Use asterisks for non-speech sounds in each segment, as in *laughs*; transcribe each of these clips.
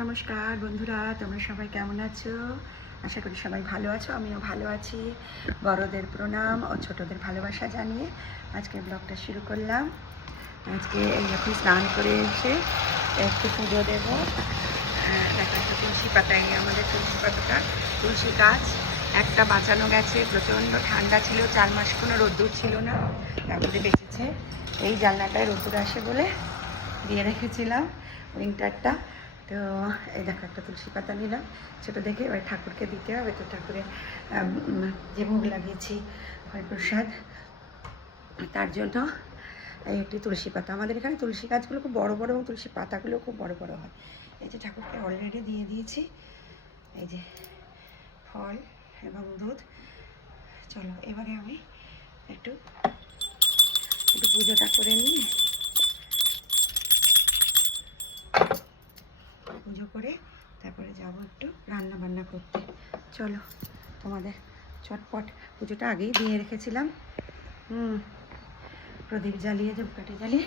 নমস্কার বন্ধুরা, তোমরা সবাই কেমন আছো? আশা করি সবাই ভালো আছো, আমিও ভালো আছি। বড়দের প্রণাম ও ছোটদের ভালোবাসা জানিয়ে আজকে ব্লগটা শুরু করলাম। আজকে এই যখন স্নান করে এসে একটু পুজো দেবো। দেখো একটা তুলসী পাতা এই আমাদের তুলসী পাতাটা। তুলসী গাছ একটা বাঁচানো গেছে, প্রচণ্ড ঠান্ডা ছিল, চার মাস কোনো রোদ্দুর ছিল না, তারপরে বেঁচেছে। এই জানলাটায় রোদ্দুর আসে বলে দিয়ে রেখেছিলাম। উইন্টারটা তো, এই দেখো একটা তুলসী পাতা নিলাম। ছোটো দেখে এবার ঠাকুরকে দিতে হবে। তো ঠাকুরের যে ভোগ লাগিয়েছি হরিপ্রসাদ তার জন্য এই একটি তুলসী পাতা। আমাদের এখানে তুলসী গাছগুলো খুব বড় বড় এবং তুলসী পাতাগুলো খুব বড় বড় হয়। এই যে ঠাকুরকে অলরেডি দিয়ে দিয়েছি। এই যে ফল এবং দুধ। চলো, এবারে আমি একটু একটু পুজোটা করে নিয়ে পুজো করে তারপরে যাব একটু রান্না বান্না করতে। চলো, তোমাদের চটপট পুজোটা আগেই দিয়ে রেখেছিলাম। হুম, প্রদীপ জ্বালিয়ে ধূপকাঠি জ্বালিয়ে,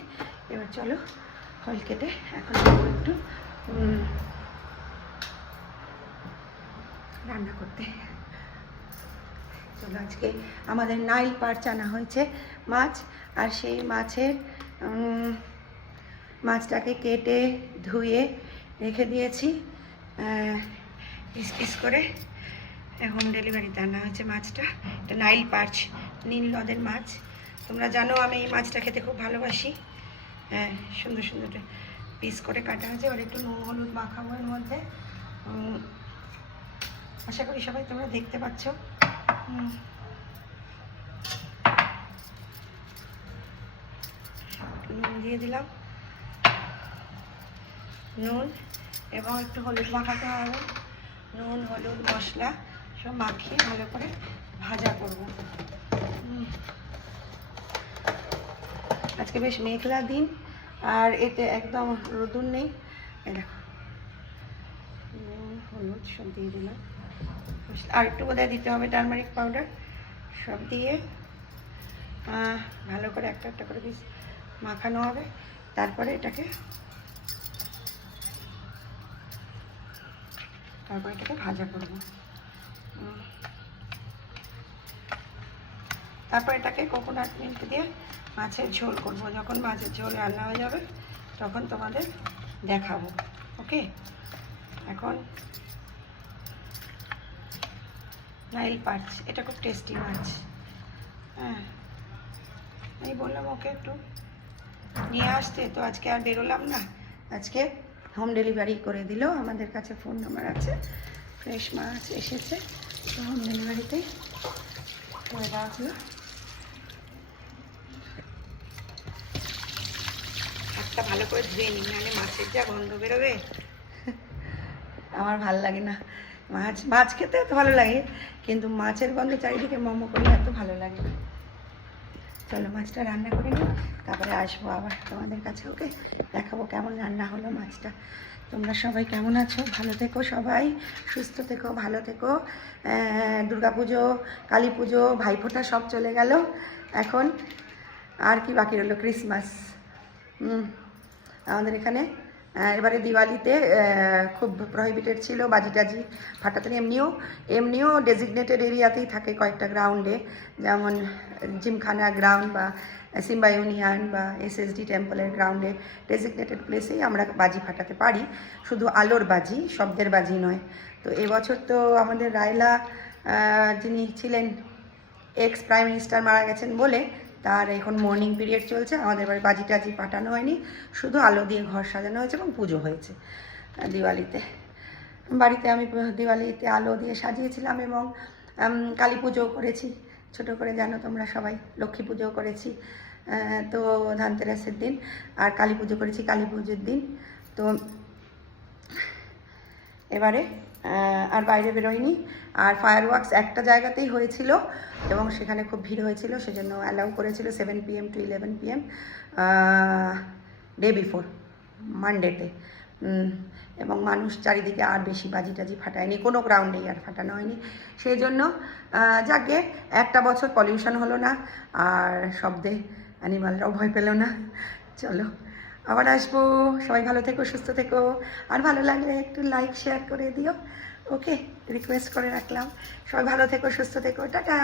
এবার চলো ফল কেটে এখন একটু রান্না করতে। চলো আজকে আমাদের নাইল পার্চ আনা হয়েছে মাছ, আর সেই মাছের মাছটাকে কেটে ধুয়ে রেখে দিয়েছি। পিস পিস করে হোম ডেলিভারিতে আনা হয়েছে মাছটা, এটা নাইল পার্চ নীল নদের মাছ। তোমরা জানো আমি এই মাছটা খেতে খুব ভালোবাসি। হ্যাঁ সুন্দর সুন্দর পিস করে কাটা হয়েছে এবার একটু নুন হলুদ মাখাবো এর মধ্যে। আশা করি সবাই তোমরা দেখতে পাচ্ছ। নুন দিয়ে দিলাম। নুন এবং একটু হলুদ মাখাতে হবে। নুন, হলুদ, মশলা সব মাখিয়ে ভালো করে ভাজা করব। আজকে বেশ মেঘলা দিন আর এতে একদম রোদুর নেই। দেখো। নুন, হলুদ সব দিয়ে দিলাম। আর একটু বোধহয় দিতে হবে টারমারিক পাউডার। সব দিয়ে ভালো করে একটা একটা করে পিস মাখানো হবে। তারপরে এটাকে তারপর এটাকে ভাজা করব। তারপর এটাকে কোকোনাট মিল্ক দিয়ে মাছের ঝোল করব। যখন মাছের ঝোল রান্না হয়ে যাবে, তখন তোমাদের দেখাবো। ওকে এখন নাইল পার্চ, এটা খুব টেস্টি মাছ। হ্যাঁ। আমি বললাম ওকে একটু নিয়ে আসতে, তো আজকে আর বেরোলাম না। আজকে হোম ডেলিভারি করে দিল আমাদের কাছে ফোন নাম্বার আছে। ফ্রেশ মাছ এসেছে তো হোম ডেলিভারিতেই করে দেওয়া হলো। ভালো করে ধুয়ে নিই নাহলে মাছের যা গন্ধ বেরোবে। *laughs* আমার ভালো লাগে না। মাছ মাছ খেতে এত ভালো লাগে কিন্তু মাছের গন্ধ চারিদিকে মোমো করলে এত ভালো লাগে। না চলো মাছটা রান্না করে নিই, তারপরে আসব আবার তোমাদের কাছে, ওকে? দেখাবো কেমন রান্না হলো মাছটা। তোমরা সবাই কেমন আছো? ভালো থেকো সবাই, সুস্থ থেকো, ভালো থেকো। পুজো কালী পুজো ভাইফোঁটা সব চলে গেল। এখন আর কি বাকি রইল? ক্রিসমাস। আমাদের এখানে এবারে দিওয়ালিতে খুব প্রহিবিটেড ছিল বাজি টাজি ফাটাতে এমনিও এমনিও ডেজিগনেটেড এরিয়াতেই থাকে কয়েকটা গ্রাউন্ডে যেমন জিমখানা গ্রাউন্ড বা সিম্বা ইউনিয়ন বা এসএসডি টেম্পলের গ্রাউন্ডে ডেজিগনেটেড প্লেসেই আমরা বাজি ফাটাতে পারি। শুধু আলোর বাজি, শব্দের বাজি নয়। তো এবছর তো আমাদের রায়লা যিনি ছিলেন এক্স প্রাইম মিনিস্টার মারা গেছেন বলে তার এখন মর্নিং পিরিয়ড চলছে, আমাদের বাড়ি বাজি টাজি পাঠানো হয়নি, শুধু আলো দিয়ে ঘর সাজানো হয়েছে এবং পুজো হয়েছে দিওয়ালিতে। বাড়িতে আমি দিওয়ালিতে আলো দিয়ে সাজিয়েছিলাম এবং কালী পুজোও করেছি, ছোট করে জানো তোমরা সবাই, লক্ষ্মী পুজোও করেছি তো ধানতেরাসের দিন, আর কালী পুজো করেছি কালী পুজোর দিন, তো এবারে আর বাইরে বেরোয়নি। আর ফায়ার ওয়ার্কস একটা জায়গাতেই হয়েছিল এবং সেখানে খুব ভিড় হয়েছিল, সেজন্য অ্যালাউ করেছিল seven PM to eleven PM day before মানডেতে এবং মানুষ চারিদিকে আর বেশি বাজি টাজি ফাটায়নি, কোনো গ্রাউন্ডেই আর ফাটানো হয়নি। সেই জন্য যাকে একটা বছর পলিউশন হলো না, আর শব্দে অ্যানিমালরাও ভয় পেল না। চলো। আবার আসব। সবাই ভালো থেকো, সুস্থ থেকো। আর ভালো লাগলে একটু লাইক শেয়ার করে দিও। ওকে রিকোয়েস্ট করে রাখলাম। সবাই ভালো থেকো, সুস্থ থেকো। টাটা!